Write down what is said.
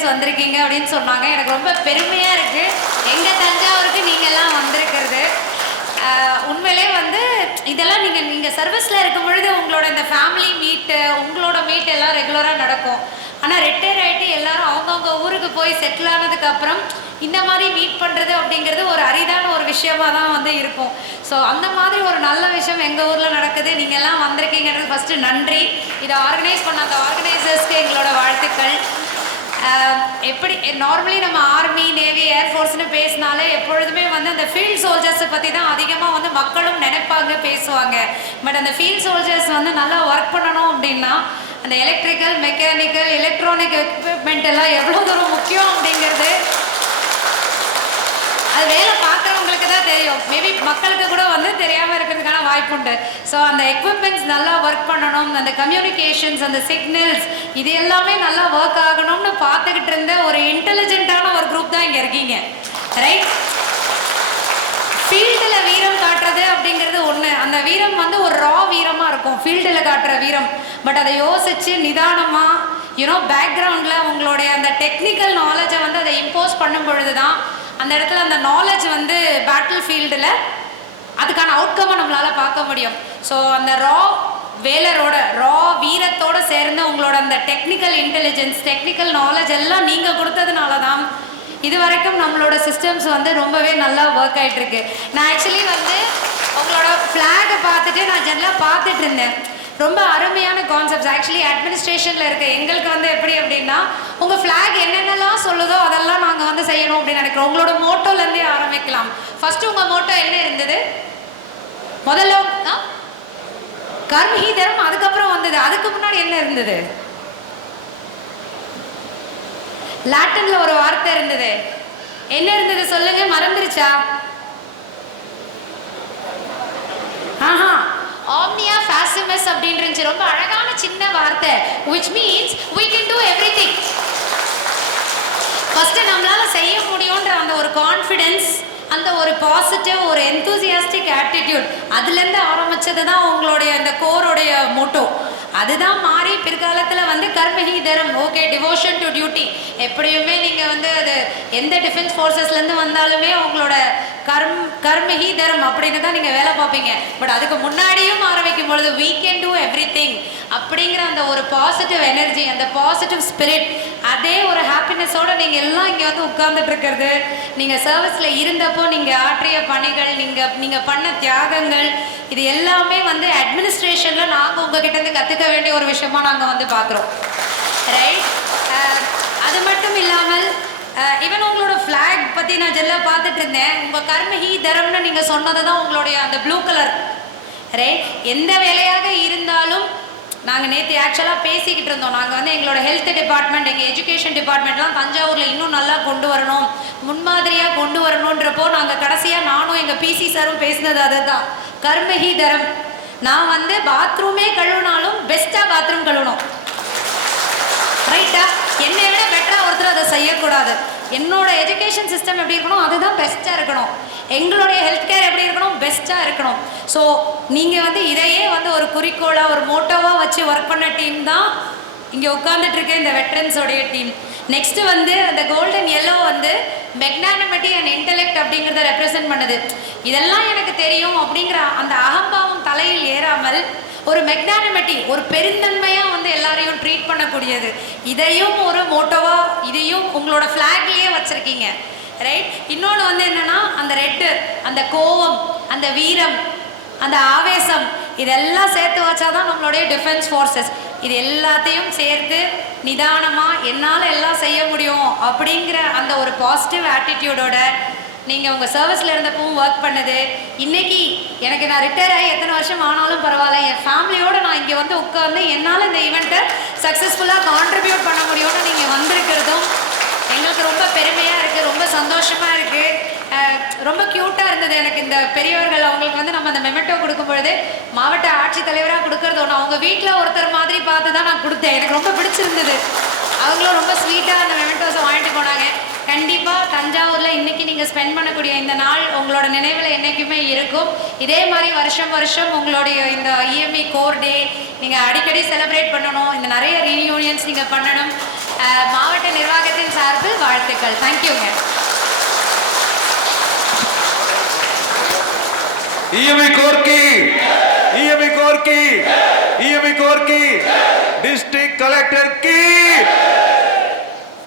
Friends வந்திருக்கீங்க அப்படின்னு சொன்னாங்க. எனக்கு ரொம்ப பெருமையாக இருக்குது எங்கள் தஞ்சாவூருக்கு நீங்கள்லாம் வந்திருக்கிறது. உண்மையிலே வந்து இதெல்லாம் நீங்கள் சர்வீஸில் இருக்கும் பொழுது உங்களோட இந்த ஃபேமிலி மீட்டு உங்களோட மீட் எல்லாம் ரெகுலராக நடக்கும். ஆனால் ரிட்டையர் ஆகிட்டு எல்லாரும் அவங்கவுங்க ஊருக்கு போய் செட்டில் ஆனதுக்கப்புறம் இந்த மாதிரி மீட் பண்ணுறது அப்படிங்கிறது ஒரு அரிதான ஒரு விஷயமா தான் வந்து இருக்கும். ஸோ அந்த மாதிரி ஒரு நல்ல விஷயம் எங்கள் ஊரில் நடக்குது. நீங்கள் எல்லாம் வந்திருக்கீங்கிறது ஃபஸ்ட்டு நன்றி. இதை ஆர்கனைஸ் பண்ண அந்த ஆர்கனைசர்ஸ்க்கு எங்களோட வாழ்த்துக்கள். எப்படி நார்மலி நம்ம ஆர்மி நேவி ஏர்ஃபோர்ஸ்னு பேசினாலே எப்பொழுதுமே வந்து அந்த ஃபீல்ட் சோல்ஜர்ஸை பற்றி தான் அதிகமாக வந்து மக்களும் நினைப்பாங்க பேசுவாங்க. பட் அந்த ஃபீல்ட் சோல்ஜர்ஸ் வந்து நல்லா ஒர்க் பண்ணணும் அப்படின்னா அந்த எலக்ட்ரிக்கல் மெக்கானிக்கல் எலக்ட்ரானிக் எக்யூப்மெண்ட் எல்லாம் எவ்வளோ தூரம் முக்கியம் அப்படிங்கிறது அது வேலை பார்க்குறவங்களுக்கு தான் தெரியும். மேபி மக்களுக்கு கூட வந்து தெரியாமல் இருக்கிறதுக்கான வாய்ப்பு உண்டு. ஸோ அந்த எக்யூப்மெண்ட்ஸ் நல்லா ஒர்க் பண்ணணும், அந்த கம்யூனிகேஷன்ஸ் அந்த சிக்னல்ஸ் இது எல்லாமே நல்லா ஒர்க் ஆகணும்னு பார்த்துக்கிட்டு இருந்த ஒரு இன்டெலிஜென்ட்டான ஒரு குரூப் தான் இங்கே இருக்கீங்க, ரைட்? ஃபீல்டில் வீரம் காட்டுறது அப்படிங்கிறது ஒன்று. அந்த வீரம் வந்து ஒரு ரா வீரமாக இருக்கும், ஃபீல்டில் காட்டுற வீரம். பட் அதை யோசித்து நிதானமாக பேக்ரவுண்டில் உங்களுடைய அந்த டெக்னிக்கல் நாலேஜை வந்து அதை இம்போஸ் பண்ணும் பொழுது தான் அந்த இடத்துல அந்த நாலேஜ் வந்து பேட்டில் ஃபீல்டில் அதுக்கான அவுட்கம்மை நம்மளால் பார்க்க முடியும். ஸோ அந்த வேலரோட வீரத்தோடு சேர்ந்து உங்களோட அந்த டெக்னிக்கல் இன்டெலிஜென்ஸ் டெக்னிக்கல் நாலேஜ் எல்லாம் நீங்கள் கொடுத்ததுனால தான் இது வரைக்கும் நம்மளோட சிஸ்டம்ஸ் வந்து ரொம்பவே நல்லா ஒர்க் ஆகிட்டுருக்கு. நான் ஆக்சுவலி வந்து உங்களோட ஃப்ளாகை பார்த்துட்டு நான் ஜெனரலாக பார்த்துட்டு இருந்தேன். ரொம்ப அருமையான கான்செப்ட்ஸ். ஆக்சுவலி அட்மினிஸ்ட்ரேஷனில் இருக்க எங்களுக்கு வந்து எப்படி அப்படின்னா உங்கள் ஃப்ளாக் என்னென்னலாம் சொல்லுதோ அதெல்லாம் நாங்கள் வந்து செய்யணும் அப்படின்னு நினைக்கிறோம். உங்களோட மோட்டோலேருந்தே ஆரம்பிக்கலாம். ஃபஸ்ட்டு உங்கள் மோட்டோ என்ன இருந்தது? முதல்ல கர்மஹி தர்ம், அதுக்கப்புறம் வந்தது. அதுக்கு முன்னாடி என்ன இருந்தது? லாட்டின்ல ஒரு வார்த்தை இருந்தது. என்ன இருந்தது சொல்லுங்க, மறந்துருச்சா? ஆஹா, ஆம்னியா ஃபேசிமஸ் அப்படின்னு இருந்துச்சு. ரொம்ப அழகான சின்ன வார்த்தை, which means we can do everything. First நம்மளால் செய்ய முடியுன்ற அந்த ஒரு கான்ஃபிடென்ஸ், அந்த ஒரு பாசிட்டிவ் ஒரு எந்தூசியாஸ்டிக் ஆட்டிடியூட் அதுலேருந்து ஆரம்பித்தது தான் உங்களுடைய அந்த கோரோடைய மோட்டோ. அதுதான் மாறி பிற்காலத்தில் வந்து கர்மஹி தரம், ஓகே, டிவோஷன் டு டியூட்டி. எப்படியுமே நீங்கள் வந்து அது எந்த டிஃபென்ஸ் ஃபோர்ஸஸ்லேருந்து வந்தாலுமே உங்களோட கர்மஹி தரம் அப்படின்னு தான் நீங்கள் வேலை பார்ப்பீங்க. பட் அதுக்கு முன்னாடியும் ஆரம்பிக்கும் பொழுது we can do everything அப்படிங்கிற அந்த ஒரு பாசிட்டிவ் எனர்ஜி, அந்த பாசிட்டிவ் ஸ்பிரிட், அதே ஒரு ஹாப்பினஸோடு நீங்கள் எல்லாம் இங்கே வந்து உட்கார்ந்துட்டு இருக்கிறது, நீங்கள் சர்வீஸில் இருந்தப்போ நீங்கள் ஆற்றிய பணிகள், நீங்கள் பண்ண தியாகங்கள், இது எல்லாமே வந்து அட்மினிஸ்ட்ரேஷனில் நாங்கள் உங்ககிட்டேருந்து கற்றுக்க வேண்டிய ஒரு விஷயமா நாங்கள் வந்து பார்க்குறோம், ரைட்? அது மட்டும் இல்லாமல் ஈவன் உங்களோட ஃப்ளாக் பற்றி நான் ஜெல்லாக பார்த்துட்டு இருந்தேன். உங்கள் கர்மஹி தரம்னு நீங்கள் சொன்னது தான் உங்களுடைய அந்த ப்ளூ கலர், ரைட்? எந்த வேலையாக இருந்தாலும் நாங்கள் நேற்று ஆக்சுவலாக பேசிக்கிட்டு இருந்தோம். நாங்கள் வந்து எங்களோட ஹெல்த் டிபார்ட்மெண்ட், எங்கள் எஜுகேஷன் டிபார்ட்மெண்ட்லாம் தஞ்சாவூரில் இன்னும் நல்லா கொண்டு வரணும், முன்மாதிரியாக கொண்டு வரணுன்றப்போ நாங்கள் கடைசியாக நானும் எங்கள் பிசி சாரும் பேசினது அதை தான், கர்மஹி தரம். நான் வந்து பாத்ரூமே கழுவினாலும் பெஸ்ட்டாக பாத்ரூம் கழுவணும், ரைட்டா? என்னை விட பெட்டராக ஒருத்தர் அதை செய்யக்கூடாது. என்னோட எஜுகேஷன் சிஸ்டம் எப்படி இருக்கணும் அதுதான் பெஸ்ட்டாக இருக்கணும். எங்களுடைய ஹெல்த் கேர் எப்படி இருக்கணும், பெஸ்ட்டாக இருக்கணும். ஸோ நீங்கள் வந்து இதையே வந்து ஒரு குறிக்கோளாக ஒரு மோட்டோவாக வச்சு ஒர்க் பண்ண டீம் தான் இங்கே உட்காந்துட்ருக்க இந்த வெட்ரன்ஸோடைய டீம். நெக்ஸ்ட்டு வந்து அந்த கோல்டன் எல்லோ வந்து மெக்னானிமிட்டி அண்ட் இன்டெலெக்ட் அப்படிங்கிறத ரெப்ரசன்ட் பண்ணுது. இதெல்லாம் எனக்கு தெரியும் அப்படிங்கிற அந்த அகம்பாவம் தலையில் ஏறாமல் ஒரு மெக்னானிமிட்டி, ஒரு பெருந்தன்மையாக வந்து எல்லாரையும் ட்ரீட் பண்ணக்கூடியது, இதையும் ஒரு மோட்டோவாக இதையும் உங்களோட ஃப்ளாக்லேயே வச்சுருக்கீங்க, ரைட்? இன்னொன்று வந்து என்னென்னா அந்த ரெட்டு, அந்த கோவம், அந்த வீரம், அந்த ஆவேசம், இதெல்லாம் சேர்த்து வச்சாதான் நம்மளுடைய டிஃபென்ஸ் ஃபோர்ஸஸ். இது எல்லாத்தையும் சேர்த்து நிதானமாக என்னால் எல்லாம் செய்ய முடியும் அப்படிங்கிற அந்த ஒரு பாசிட்டிவ் ஆட்டிடியூடோட நீங்கள் உங்கள் சர்வீஸில் இருந்தப்பவும் ஒர்க் பண்ணது. இன்றைக்கி எனக்கு நான் ரிட்டையர் ஆகி எத்தனை வருஷம் ஆனாலும் பரவாயில்ல, என் ஃபேமிலியோடு நான் இங்கே வந்து உட்காந்து என்னால் இந்த ஈவெண்ட்டை சக்ஸஸ்ஃபுல்லாக கான்ட்ரிபியூட் பண்ண முடியும்னு நீங்கள் வந்திருக்கிறதும் எங்களுக்கு ரொம்ப பெருமையாக இருக்குது, ரொம்ப சந்தோஷமாக இருக்குது. ரொம்ப க்யூட்டாக இருந்தது எனக்கு இந்த பெரியவர்கள். அவங்களுக்கு வந்து நம்ம அந்த மெமெண்டோ கொடுக்கும் பொழுது மாவட்ட ஆட்சித்தலைவராக கொடுக்கறது ஒன்று, அவங்க வீட்டில் ஒருத்தர் மாதிரி பார்த்து தான் நான் கொடுத்தேன். எனக்கு ரொம்ப பிடிச்சிருந்தது. அவங்களும் ரொம்ப ஸ்வீட்டாக அந்த மெமெண்டோஸை வாங்கிட்டு போனாங்க. கண்டிப்பாக தஞ்சாவூரில் இன்றைக்கி நீங்கள் ஸ்பெண்ட் பண்ணக்கூடிய இந்த நாள் உங்களோட நினைவில் என்றைக்குமே இருக்கும். இதே மாதிரி வருஷம் வருஷம் உங்களுடைய இந்த இஎம்இ கோர் டே நீங்கள் அடிக்கடி செலிப்ரேட் பண்ணணும். இந்த நிறைய ரீயூனியன்ஸ் நீங்கள் பண்ணணும். மாவட்ட நிர்வாகத்தின் வாழ்த்துக்கள். தேங்க்யூங்க. EMI Korki, EMI Korki, EMI Korki, District Collector की